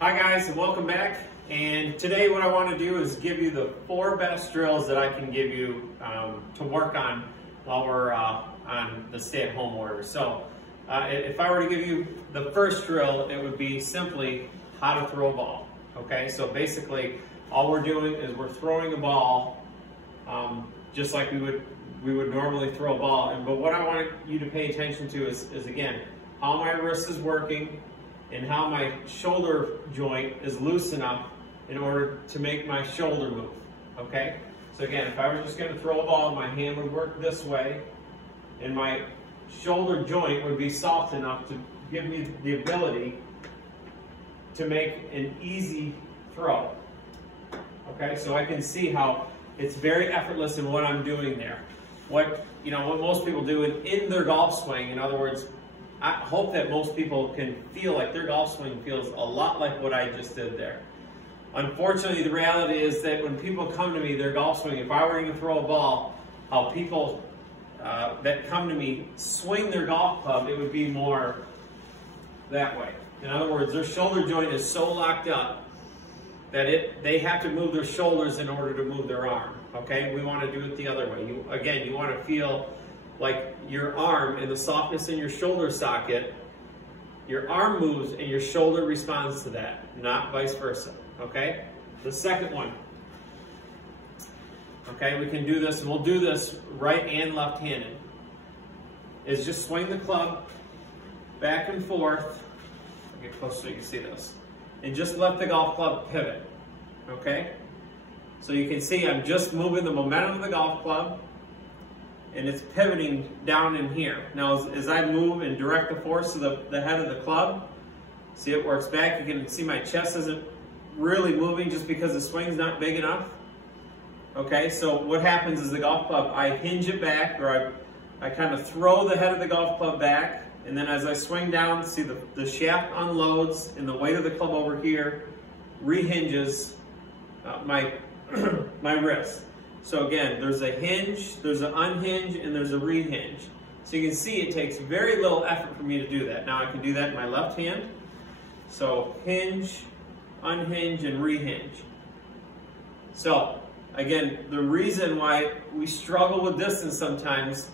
Hi guys, and welcome back. And today what I want to do is give you the 4 best drills that I can give you to work on while we're on the stay-at-home order. So if I were to give you the first drill, it would be simply how to throw a ball. Okay, so basically all we're doing is we're throwing a ball just like we would normally throw a ball. But what I want you to pay attention to is again, how my wrist is working and how my shoulder joint is loose enough in order to make my shoulder move, okay? So again, if I were just gonna throw a ball, my hand would work this way, and my shoulder joint would be soft enough to give me the ability to make an easy throw, okay? So I can see how it's very effortless in what I'm doing there. What most people do in their golf swing, in other words, I hope that most people can feel like their golf swing feels a lot like what I just did there. Unfortunately, the reality is that when people come to me, their golf swing, if I were going to throw a ball, how people that come to me swing their golf club, it would be more that way. In other words, their shoulder joint is so locked up that they have to move their shoulders in order to move their arm. Okay, we want to do it the other way. You want to feel like your arm and the softness in your shoulder socket, your arm moves and your shoulder responds to that, not vice versa, okay? The second one, okay, we can do this, and we'll do this right and left-handed, is just swing the club back and forth. I'll get close so you can see this. And just let the golf club pivot, okay? So you can see I'm just moving the momentum of the golf club, and it's pivoting down in here. Now, as I move and direct the force to the head of the club, see it works back. You can see my chest isn't really moving just because the swing's not big enough. Okay, so what happens is the golf club, I hinge it back, or I kind of throw the head of the golf club back, and then as I swing down, see the shaft unloads, and the weight of the club over here rehinges my wrist. So again, there's a hinge, there's an unhinge, and there's a rehinge. So you can see it takes very little effort for me to do that. Now I can do that in my left hand. So hinge, unhinge, and rehinge. So again, the reason why we struggle with distance sometimes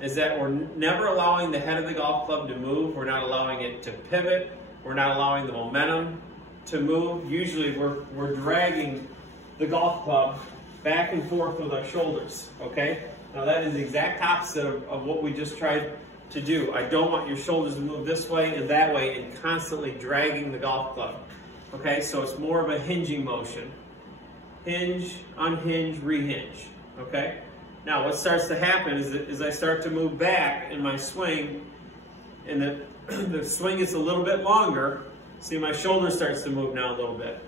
is that we're never allowing the head of the golf club to move. We're not allowing it to pivot. We're not allowing the momentum to move. Usually we're dragging the golf club back and forth with our shoulders, okay? Now that is the exact opposite of what we just tried to do. I don't want your shoulders to move this way and that way and constantly dragging the golf club, okay? So it's more of a hinging motion. Hinge, unhinge, rehinge, okay? Now what starts to happen is I start to move back in my swing, and the swing gets a little bit longer. See, my shoulder starts to move now a little bit.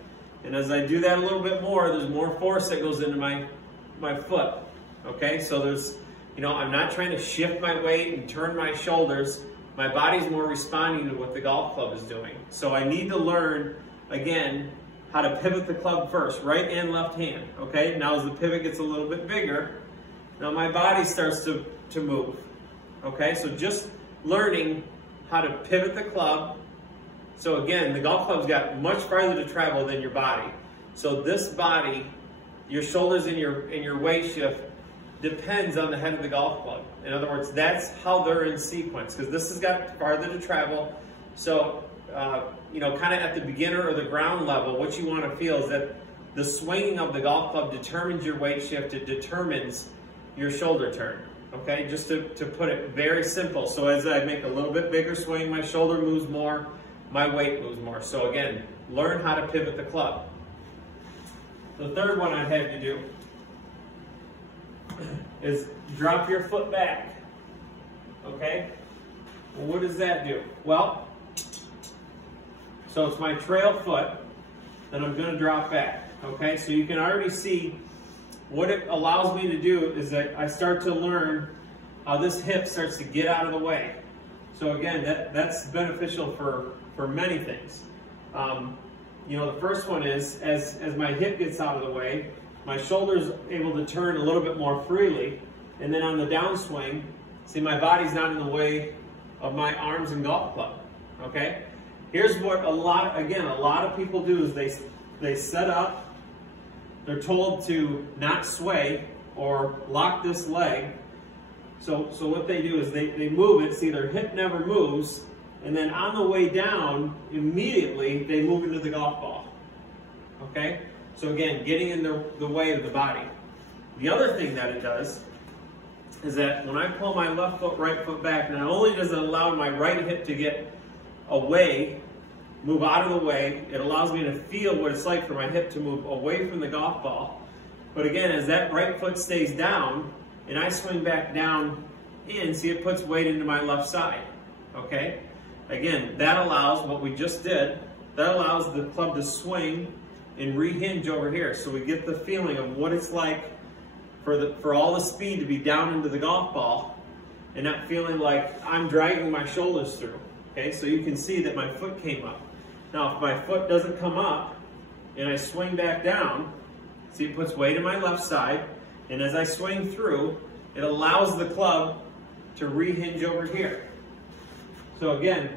And as I do that a little bit more, there's more force that goes into my foot, okay? So there's, I'm not trying to shift my weight and turn my shoulders. My body's more responding to what the golf club is doing. So I need to learn, again, how to pivot the club first, right and left hand, okay? Now as the pivot gets a little bit bigger, now my body starts to move, okay? So just learning how to pivot the club. So again, the golf club's got much farther to travel than your body. So this body, your shoulders and your weight shift depends on the head of the golf club. In other words, that's how they're in sequence, because this has got farther to travel. So, kind of at the beginner or the ground level, what you want to feel is that the swinging of the golf club determines your weight shift. It determines your shoulder turn. Okay, just to put it very simple. So as I make a little bit bigger swing, my shoulder moves more, my weight moves more. So again, learn how to pivot the club. The third one I'd have you do is drop your foot back, okay? Well, what does that do? Well, so it's my trail foot that I'm gonna drop back, okay? So you can already see what it allows me to do is that I start to learn how this hip starts to get out of the way. So again, that's beneficial for many things. The first one is, as my hip gets out of the way, my shoulder's able to turn a little bit more freely, and then on the downswing, see, my body's not in the way of my arms and golf club, okay? here's what a lot of people do is they set up, they're told to not sway or lock this leg. So what they do is they move it, see their hip never moves, and then on the way down, immediately they move into the golf ball. Okay? So again, getting in the way of the body. The other thing that it does is that when I pull my left foot, right foot back, not only does it allow my right hip to get away, move out of the way, it allows me to feel what it's like for my hip to move away from the golf ball. But again, as that right foot stays down, and I swing back down in, see it puts weight into my left side, okay? Again, that allows what we just did, that allows the club to swing and rehinge over here. So we get the feeling of what it's like for all the speed to be down into the golf ball and not feeling like I'm dragging my shoulders through, okay? So you can see that my foot came up. Now, if my foot doesn't come up and I swing back down, see it puts weight in my left side, and as I swing through, it allows the club to rehinge over here. So again,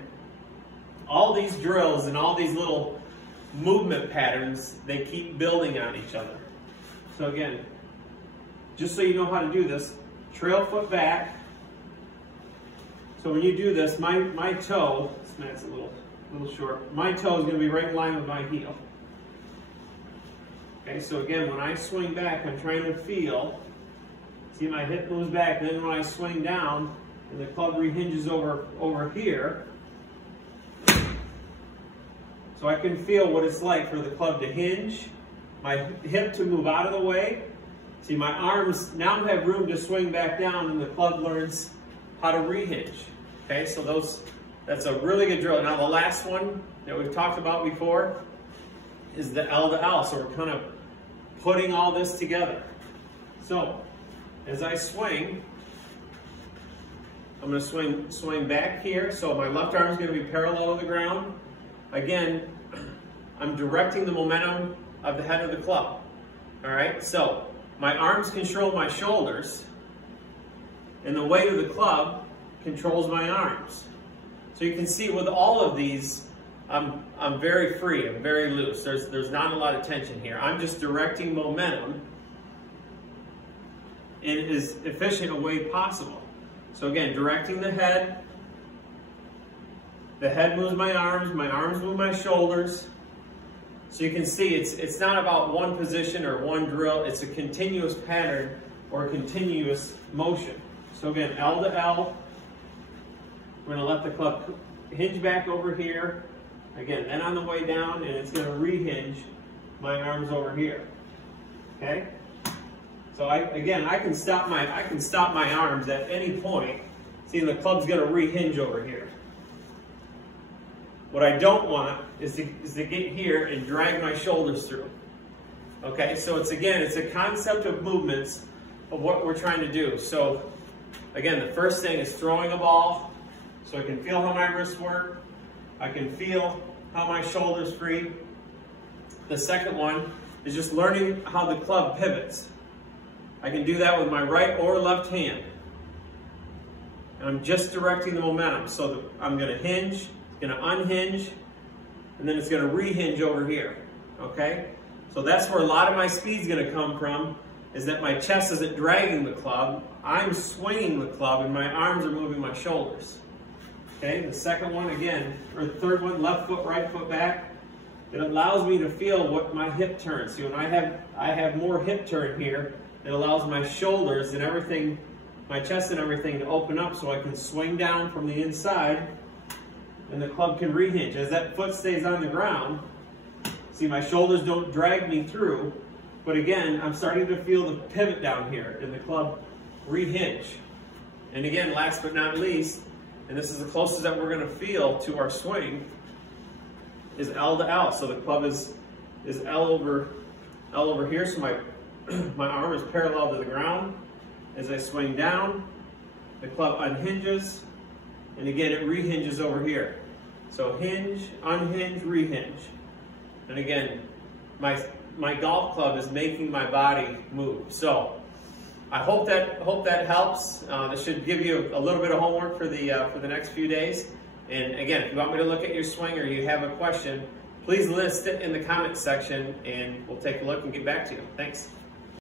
all these drills and all these little movement patterns, they keep building on each other. So again, just so you know how to do this, trail foot back. So when you do this, my toe, this mat's a little short, my toe is going to be right in line with my heel. Okay, so again, when I swing back, I'm trying to feel, see my hip moves back, then when I swing down, and the club rehinges over here, so I can feel what it's like for the club to hinge, my hip to move out of the way. See, my arms now have room to swing back down, and the club learns how to rehinge. Okay, so that's a really good drill. Now the last one that we've talked about before is the L to L. So we're kind of putting all this together. So as I swing, I'm going to swing back here. So my left arm is going to be parallel to the ground. Again, I'm directing the momentum of the head of the club. All right, so my arms control my shoulders, and the weight of the club controls my arms. So you can see with all of these, I'm very free, I'm very loose. There's not a lot of tension here. I'm just directing momentum in as efficient a way possible. So again, directing the head moves my arms move my shoulders. So you can see it's not about one position or one drill, it's a continuous pattern or a continuous motion. So again, L to L, we're going to let the club hinge back over here. Again, then on the way down, and it's going to rehinge my arms over here. Okay? So I can stop my arms at any point. See, the club's going to rehinge over here. What I don't want is to get here and drag my shoulders through. Okay? So it's a concept of movements of what we're trying to do. So again, the first thing is throwing a ball. So I can feel how my wrists work. I can feel how my shoulders free. The second one is just learning how the club pivots. I can do that with my right or left hand. And I'm just directing the momentum. So I'm going to hinge, it's going to unhinge, and then it's going to rehinge over here. Okay? So that's where a lot of my speed is going to come from, is that my chest isn't dragging the club. I'm swinging the club, and my arms are moving my shoulders. Okay, the second one again, or the third one, left foot, right foot back. It allows me to feel what my hip turns. See, when I have more hip turn here, it allows my shoulders and everything, my chest and everything to open up so I can swing down from the inside and the club can rehinge. As that foot stays on the ground, see, my shoulders don't drag me through, but again, I'm starting to feel the pivot down here and the club rehinge. And again, last but not least, and this is the closest that we're going to feel to our swing, is L to L. So the club is L over here. So my arm is parallel to the ground. As I swing down, the club unhinges, and again it rehinges over here. So hinge, unhinge, rehinge. And again, my golf club is making my body move. So I hope that helps. This should give you a little bit of homework for the next few days. And again, if you want me to look at your swing or you have a question, please list it in the comments section and we'll take a look and get back to you. Thanks.